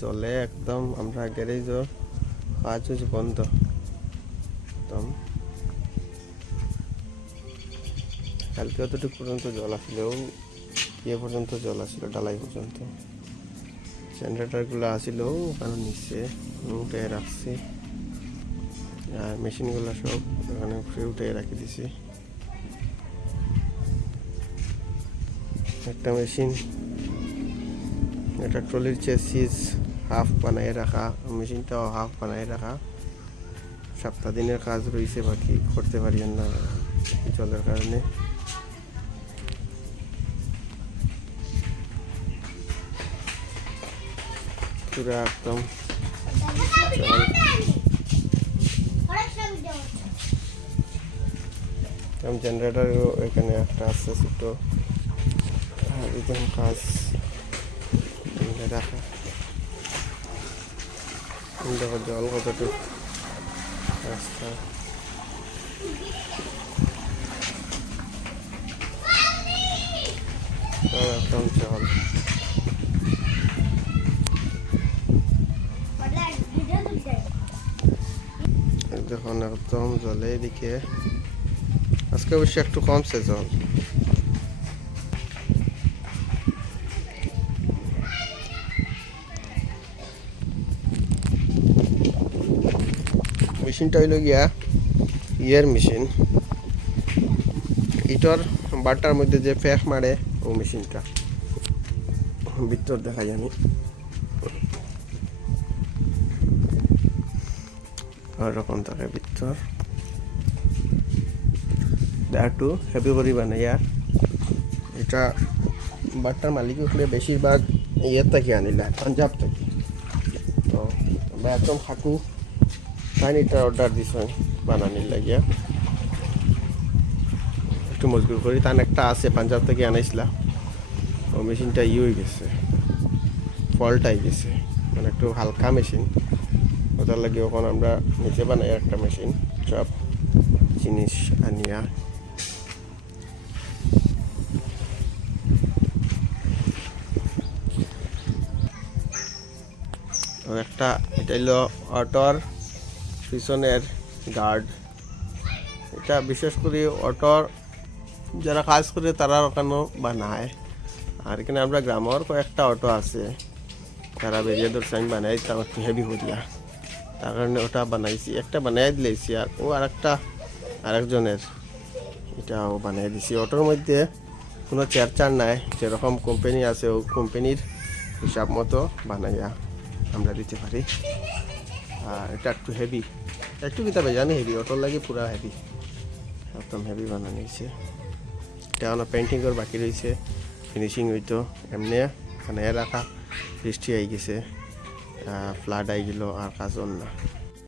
জলে একদম, আমরা গ্যারেজও কাজ বন্ধ। একদম। কালকে অতটুকু পর্যন্ত জল আসলেও ইয়ে পর্যন্ত জল আসছিল ডালাই পর্যন্ত। জেনারেটারগুলো আসিলেও, ওখানে নিচে উঠে রাখছি। আর মেশিনগুলো সব ওখানে উপরে উঠে রাখি দিছি। একটা মেশিন এটা ট্রলির চেসিস হাফ বানায় রাখা, মেশিনটাও হাফ বানায় রাখা। সপ্তাহ দিনের কাজ রয়েছে, বাকি করতে পারি না জলের কারণে। পুরো একদম। জেনারেটারও এখানে একটা আছে ছোট। আর কাজ। রাখা দেখো জল কতটুকু। রাস্তা। একদম জল। দেখুন একদম জলে এদিকে। আজকে অবশ্যই একটু কমছে জল মেশিনটা হইল গিয়া ইয়ের মেশিন। ইটর বাটার মধ্যে যে ফ্যাক মারে ও মেশিনটা। ভিতর দেখা জানি ওরকম থাকে ভিতর। একটু হেভি করি বানাইয়া এটা বাটার মালিক হলে বেশিরভাগ ইয়ের থেকে আনিলা, পাঞ্জাব থেকে। তো একদম হাকু পানিটার অর্ডার দিছ বানানির লাগিয়া। একটু মজবুত করি, তান একটা আছে, পাঞ্জাব থেকে আনাইছিলা। ও মেশিনটা ই হয়ে গেছে ফল্ট আই গেছে। মানে একটু হালকা মেশিন। ওটার লাগে ওখান আমরা নিজে বানাই একটা মেশিন, সব জিনিস আনিয়া। একটা, এটা হলো অটোর পিছনের গার্ড এটা বিশেষ করে অটোর যারা কাজ করে তারা ওখানেও বানায়? আর এখানে আমরা গ্রামের কয়েকটা অটো আছে। তারা বেরিয়ে ধরছে আমি বানাই দিতাম একটু হেভি করিয়া তার কারণে ওটা বানাইছি। একটা বানাই দিলেছি আর ও আরেকটা আরেকজনের। এটাও বানিয়ে দিছি। অটোর মধ্যে কোনো চেয়ার চার নাই। যেরকম কোম্পানি আছে, ও কোম্পানির হিসাব মতো বানাইয়া আমরা দিতে পারি। আর এটা একটু হেভি একটু কি তবে জানি হেভি অটোর লাগে পুরা হেভি একদম হেভি বানানো হয়েছে এটা এখনও পেন্টিং করে বাকি রয়েছে। ফিনিশিং হইতো, এমনি মানে রাখা। বৃষ্টি আই গেছে। ফ্লাড আই গেল, আর কাজ না